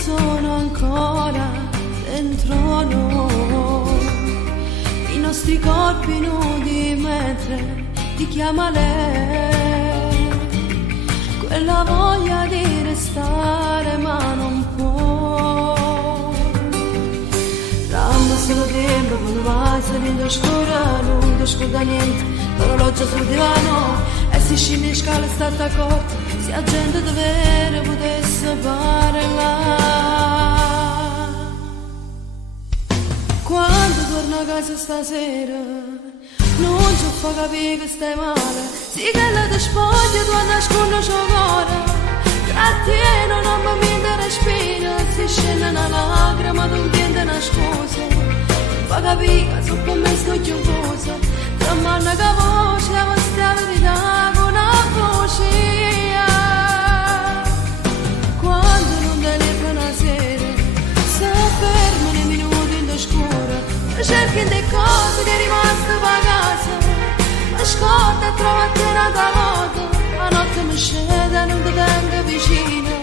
sono ancora dentro noi, i nostri corpi nudi mentre ti chiama lei, quella voglia di restare ma non può. Dammi solo tempo, quando vai salendo scura, non ti scorda niente, l'orologio sul divano e si scende in scala e sta corta, se la gente davvero potesse parlare. Quando torno a casa stasera non ci fa capire che stai male, sì che la ti spoglia tu nascondi il suo cuore, trattiene non mi mente respira, si scende una lacrima tu chiede una scusa, fa capire che su per me sto chiusa, ti manna che voce la vostra verità con una voce. Quando non telefono la sera se fermo nei minuti in scura, cerchi le cose che è rimasto per casa, ma scorda e trovati un'altra volta, la notte mi scende e non ti tengo vicino,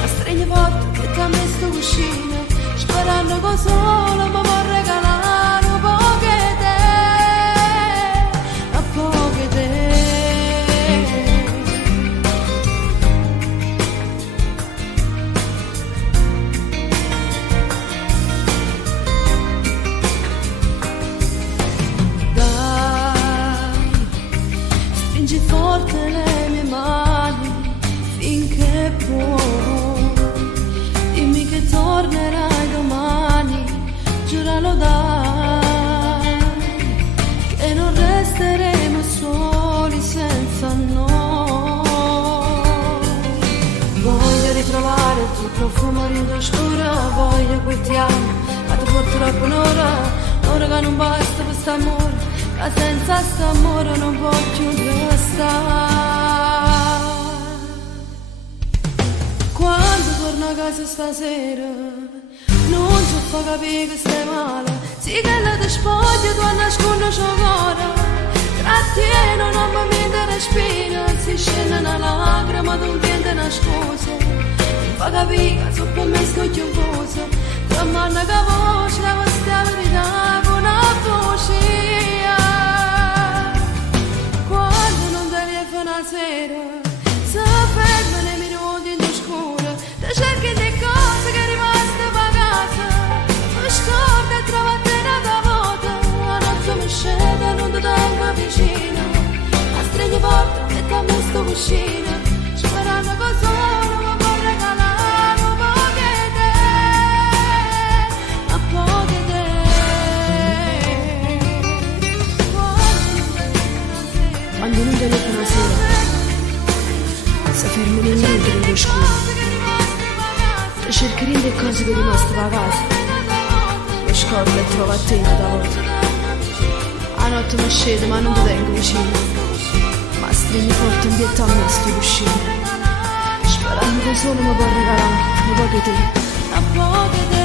ma stringi forte che ti ha messo cuscino, sperando che solo mi può regalare un po' che te, a poche te. Stringi forte le mie mani finché puoi, dimmi che tornerai domani, giuralo dai, che non resteremo soli senza noi. Voglio ritrovare il tuo profumo rindo scura, voglio quel ti amo, ma ti porterò per un'ora che non basta questo amore, che senza st'amore non può più restare. Quando torno a casa stasera non ci fa capire che stai male, sì che la ti spoglia tu nascondi il suo cuore, trattiene non mi mente respira, si scende una lacrima tu chiede una scusa, fa capire che su per me sto chiusa, ti manna che voce la vostra verità con una voce. Quando non telefono la sera se fermo nei minuti in scura, ti cerchi le cose che è rimasto per casa, mi scorda e trovati un'altra volta, la notte mi scende e non ti tengo vicino, ma stringi forte e ti ha messo cuscino, sperando che solo mi può regalare un po' che te, a poche te. Quando non telefono la sera se fermi nei minuti in scuro, ti cerchi le cose che è rimasto per casa, mi scordo e trovo a te una volta, la notte mi scende ma non ti tengo vicino, ma stringi forte in pietà a me sto cuscino, sperando che solo mi può regalare un po' che te, a poche te.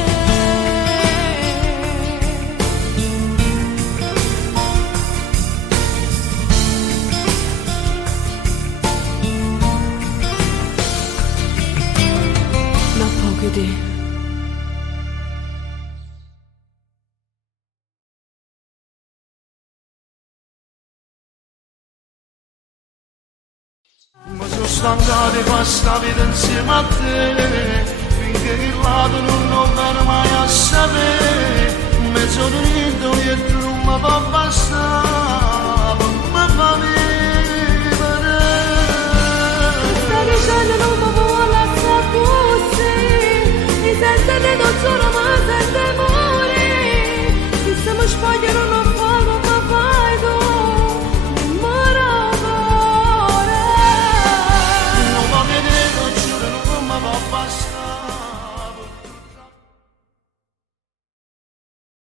Ma sono stancato di questa vita insieme a te, finché il lato non viene mai a sapere, mezzo di niente e tu non mi fa bastare.